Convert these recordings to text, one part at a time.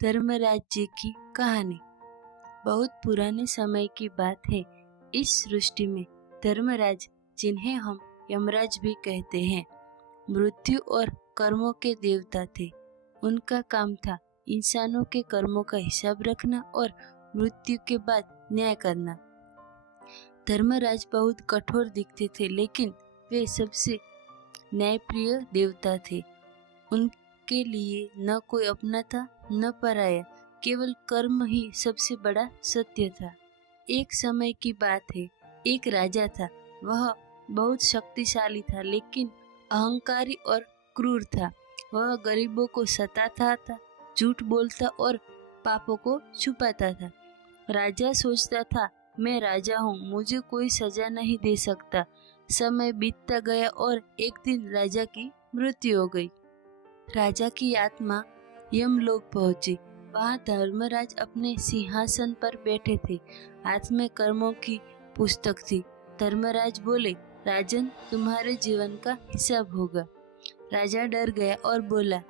धर्मराज जी की कहानी। बहुत पुराने समय की बात है। इस सृष्टि में धर्मराज, जिन्हें हम यमराज भी कहते हैं, मृत्यु और कर्मों के देवता थे। उनका काम था इंसानों के कर्मों का हिसाब रखना और मृत्यु के बाद न्याय करना। धर्मराज बहुत कठोर दिखते थे, लेकिन वे सबसे न्यायप्रिय देवता थे। उनके लिए न कोई अपना था न पराया, केवल कर्म ही सबसे बड़ा सत्य था। एक समय की बात है, एक राजा था। वह बहुत शक्तिशाली था, लेकिन अहंकारी और क्रूर था। वह गरीबों को सताता था, झूठ बोलता और पापों को छुपाता था। राजा सोचता था, मैं राजा हूँ, मुझे कोई सजा नहीं दे सकता। समय बीतता गया और एक दिन राजा की मृत्यु हो गई। राजा की आत्मा यमलोक पहुंची। वहां धर्मराज अपने सिंहासन पर बैठे थे। हाथ में कर्मों की पुस्तक थी। धर्मराज बोले, राजन, तुम्हारे जीवन का हिसाब होगा। राजा डर गया और बोला,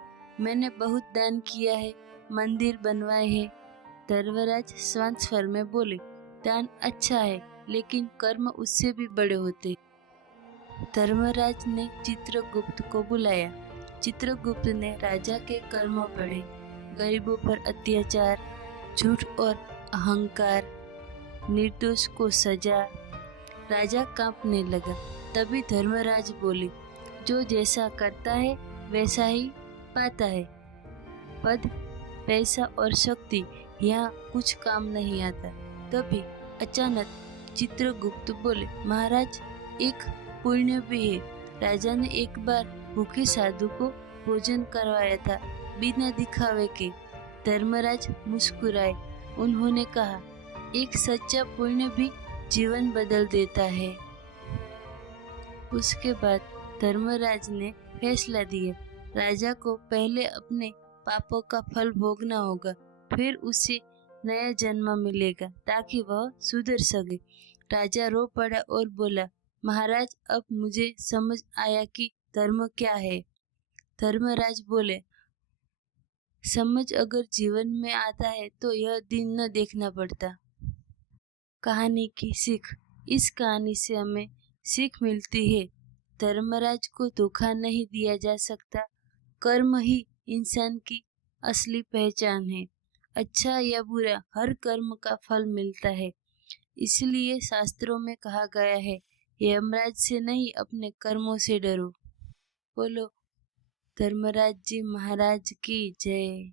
मैंने बहुत दान किया है, मंदिर बनवाए हैं। धर्मराज शांत स्वर में बोले, दान अच्छा है, लेकिन कर्म उससे भी बड़े होते। धर्मराज ने चित्रगुप्त को बुलाया। चित्रगुप्त ने राजा के कर्म पढ़े। गरीबों पर अत्याचार, झूठ और अहंकार, निर्दोष को सजा। राजा कांपने लगा। तभी धर्मराज बोले, जो जैसा करता है वैसा ही पाता है। पद, पैसा और शक्ति यहाँ कुछ काम नहीं आता। तभी अचानक चित्रगुप्त बोले, महाराज, एक पुण्य भी है। राजा ने एक बार भूखे साधु को भोजन करवाया था, बिना दिखावे के। धर्मराज मुस्कुराए। उन्होंने कहा, एक सच्चा पुण्य भी जीवन बदल देता है। उसके बाद धर्मराज ने फैसला दिया, राजा को पहले अपने पापों का फल भोगना होगा, फिर उसे नया जन्म मिलेगा ताकि वह सुधर सके। राजा रो पड़ा और बोला, महाराज, अब मुझे समझ आया कि धर्म क्या है। धर्मराज बोले, समझ अगर जीवन में आता है तो यह दिन न देखना पड़ता। कहानी की सीख। इस कहानी से हमें सीख मिलती है, धर्मराज को धोखा नहीं दिया जा सकता। कर्म ही इंसान की असली पहचान है। अच्छा या बुरा, हर कर्म का फल मिलता है। इसलिए शास्त्रों में कहा गया है, यमराज से नहीं, अपने कर्मों से डरो। बोलो धर्मराज जी महाराज की जय।